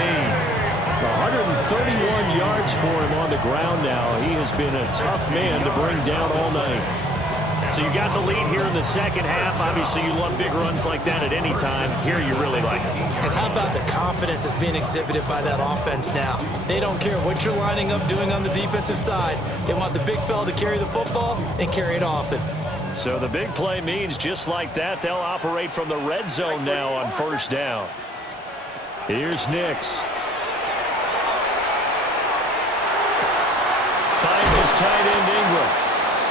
131 yards for him on the ground now. He has been a tough man to bring down all night. So you got the lead here in the second half. Obviously, you love big runs like that at any time. Here you really like it. And how about the confidence that's being exhibited by that offense now? They don't care what you're lining up doing on the defensive side. They want the big fella to carry the football and carry it often. So the big play means just like that, they'll operate from the red zone now on first down. Here's Nix. Finds his tight end Ingram.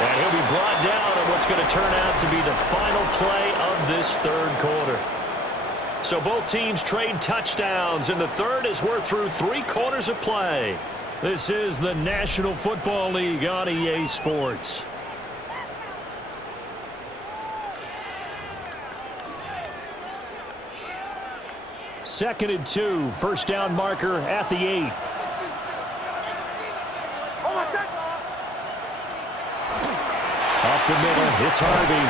And he'll be brought down on what's going to turn out to be the final play of this third quarter. So both teams trade touchdowns, and the third as we're through 3 quarters of play. This is the National Football League on EA Sports. Second and 2, first down marker at the 8. Up the middle, it's Harvey.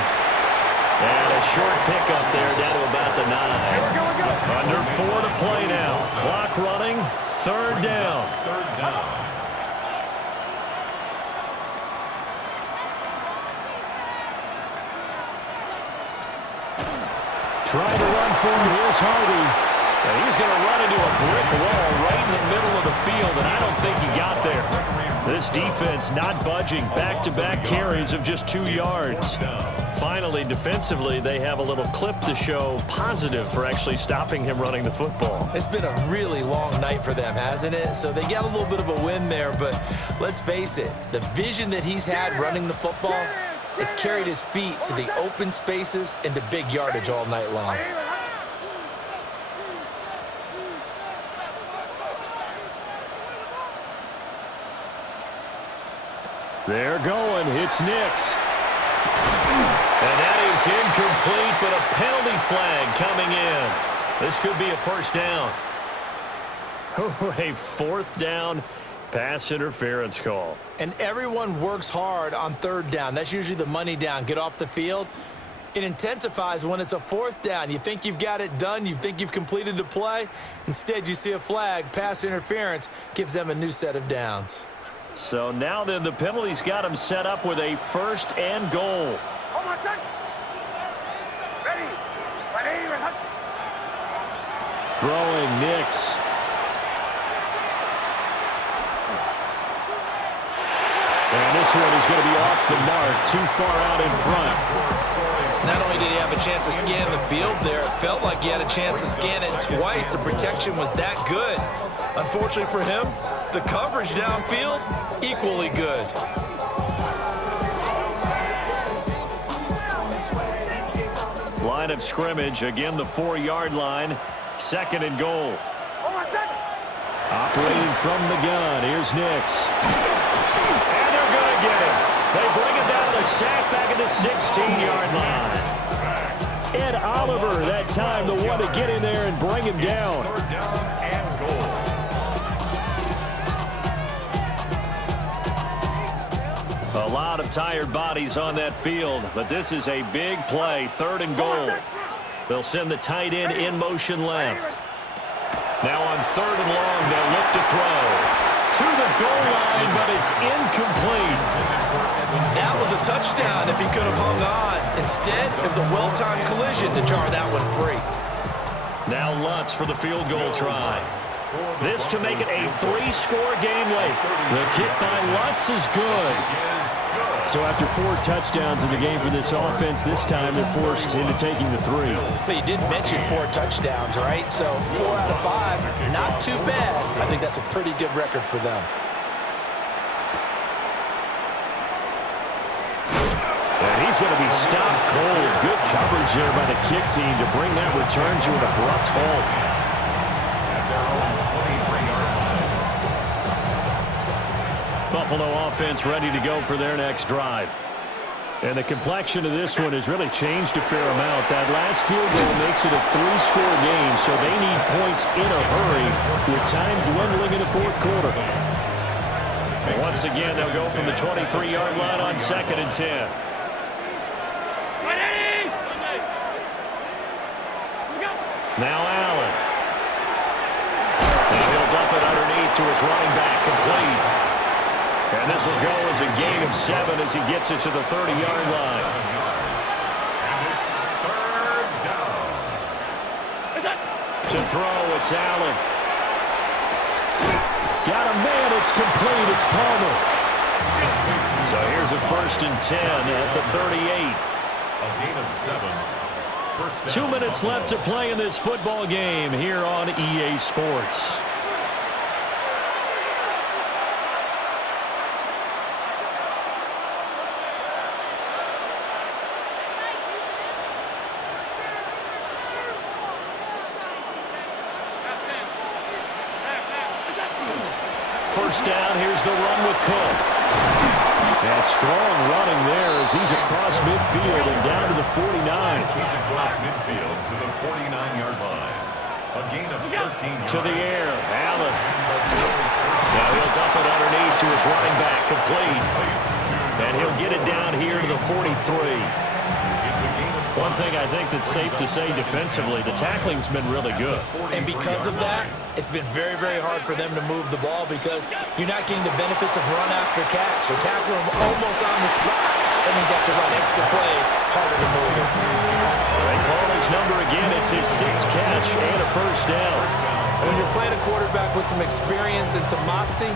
And a short pickup there down to about the 9. Under 4 to play now. Clock running, third down. Trying to run for it, here's Harvey. And he's going to run into a brick wall right in the middle of the field, and I don't think he got there. This defense not budging. Back-to-back carries of just 2 yards. Finally, defensively, they have a little clip to show positive for actually stopping him running the football. It's been a really long night for them, hasn't it? So they got a little bit of a win there, but let's face it, the vision that he's had running the football has carried his feet to the open spaces and to big yardage all night long. They're going. It's Nix. And that is incomplete, but a penalty flag coming in. This could be a first down. A fourth down pass interference call. And everyone works hard on third down. That's usually the money down. Get off the field. It intensifies when it's a fourth down. You think you've got it done. You think you've completed the play. Instead, you see a flag. Pass interference gives them a new set of downs. So now then the penalty's got him set up with a first and goal. Throwing Nix. And this one is going to be off the mark, too far out in front. Not only did he have a chance to scan the field there, it felt like he had a chance to scan it twice. The protection was that good. Unfortunately for him, the coverage downfield, equally good. Line of scrimmage, again the 4-yard line, second and goal. Operating from the gun, here's Nix. And they're going to get him. They bring him down with a sack back at the 16-yard line. Ed Oliver, that time, the one to get in there and bring him down. A lot of tired bodies on that field, but this is a big play, third and goal. They'll send the tight end in motion left. Now on third and long, they'll look to throw. To the goal line, but it's incomplete. That was a touchdown if he could have hung on. Instead, it was a well-timed collision to jar that one free. Now Lutz for the field goal try. This to make it a 3-score game late. The kick by Lutz is good. So after 4 touchdowns in the game for this offense, this time they're forced into taking the 3. But you did mention 4 touchdowns, right? So 4 out of 5, not too bad. I think that's a pretty good record for them. And he's going to be stopped cold. Good coverage there by the kick team to bring that return to an abrupt halt. Buffalo offense ready to go for their next drive. And the complexion of this one has really changed a fair amount. That last field goal makes it a 3-score game, so they need points in a hurry with time dwindling in the fourth quarter. Once again, they'll go from the 23-yard line on second and 10. Now Allen. to his running back, complete. And this will go as a gain of 7 as he gets it to the 30-yard line. To throw, it's Allen. Got a man, it's complete, it's Palmer. So here's a 1st and 10 at the 38. A gain of 7. 2 minutes left to play in this football game here on EA Sports. First down, here's the run with Cook. And strong running there as he's across midfield and down to the 49. He's across midfield to the 49-yard line. A gain of 13 yards. To the air, Allen. Now he'll dump it underneath to his running back, complete. And he'll get it down here to the 43. One thing I think that's safe to say defensively, the tackling's been really good. And because of that, it's been very, very hard for them to move the ball because you're not getting the benefits of run after catch. You're tackling them almost on the spot. That means you have to run extra plays, harder to move it. They call his number again. It's his 6th catch and a 1st down. When you're playing a quarterback with some experience and some moxie,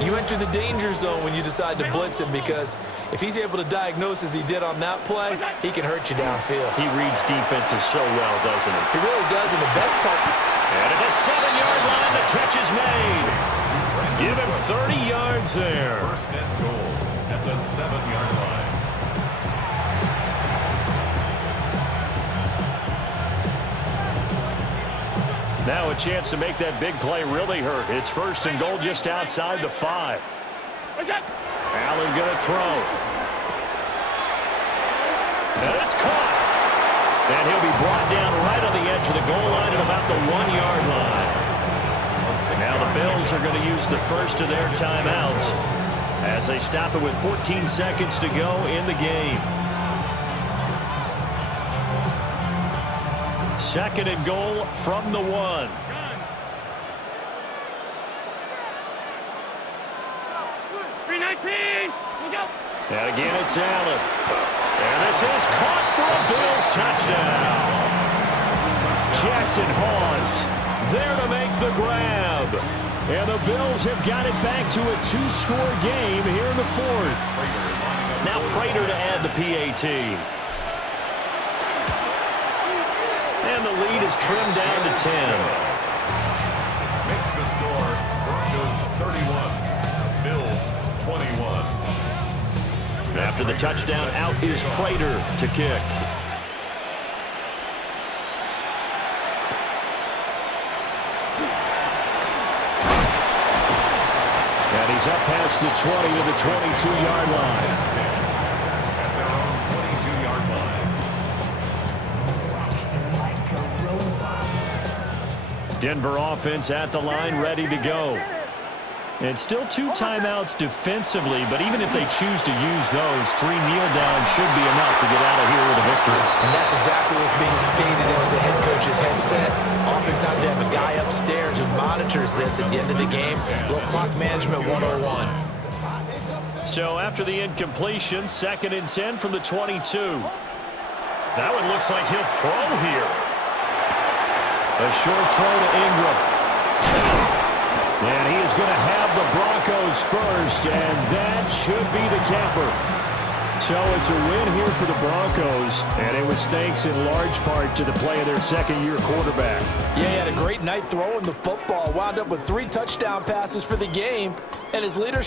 you enter the danger zone when you decide to blitz him because if he's able to diagnose as he did on that play, he can hurt you downfield. He reads defenses so well, doesn't he? He really does, and the best part... And at the 7-yard line, the catch is made. Give him 30 yards there. 1st and goal at the 7-yard line. Now a chance to make that big play really hurt. It's 1st and goal just outside the 5. Allen going to throw. And it's caught. And he'll be brought down right on the edge of the goal line at about the 1-yard line. Now the Bills are going to use the first of their timeouts as they stop it with 14 seconds to go in the game. 2nd and goal from the 1. And again, it's Allen. And this is caught for a Bills touchdown. Jackson Hawes there to make the grab. And the Bills have got it back to a 2-score game here in the 4th. Now Prater to add the PAT. And the lead is trimmed down to 10. Makes the score Broncos 31, Bills 21. After the touchdown, out is Prater to kick. And he's up past the 20 to the 22-yard line. At their own 22-yard line. Denver offense at the line, ready to go. And still 2 timeouts defensively, but even if they choose to use those, 3 kneel downs should be enough to get out of here with a victory. And that's exactly what's being stated into the head coach's headset. Oftentimes they have a guy upstairs who monitors this at the end of the game. Little clock management 101. So after the incompletion, 2nd and 10 from the 22. That one looks like he'll throw here. A short throw to Ingram. And he is going to have the Broncos first, and that should be the capper. So it's a win here for the Broncos, and it was thanks in large part to the play of their 2nd-year quarterback. Yeah, he had a great night throwing the football, wound up with 3 touchdown passes for the game, and his leadership